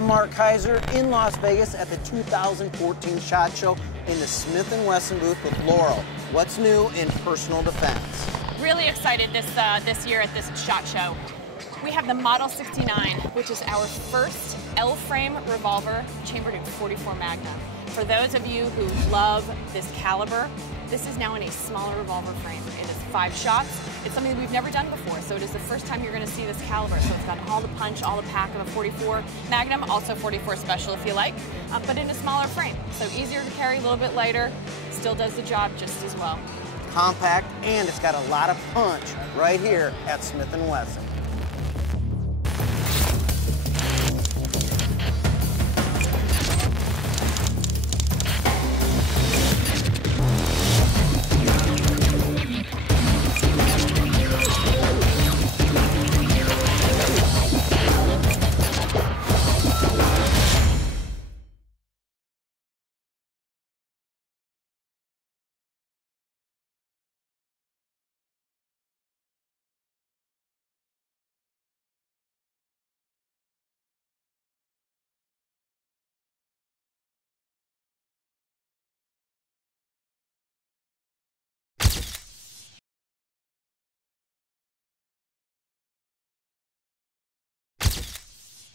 I'm Mark Kayser in Las Vegas at the 2014 SHOT Show in the Smith & Wesson booth with Laurel. What's new in personal defense? Really excited this year at this SHOT Show. We have the Model 69, which is our first L-frame revolver chambered in .44 Magnum. For those of you who love this caliber, this is now in a smaller revolver frame. It is 5 shots. It's something that we've never done before, so it is the first time you're going to see this caliber. So it's got all the punch, all the pack of a .44 Magnum, also .44 Special if you like, but in a smaller frame. So easier to carry, a little bit lighter, still does the job just as well. Compact, and it's got a lot of punch right here at Smith & Wesson.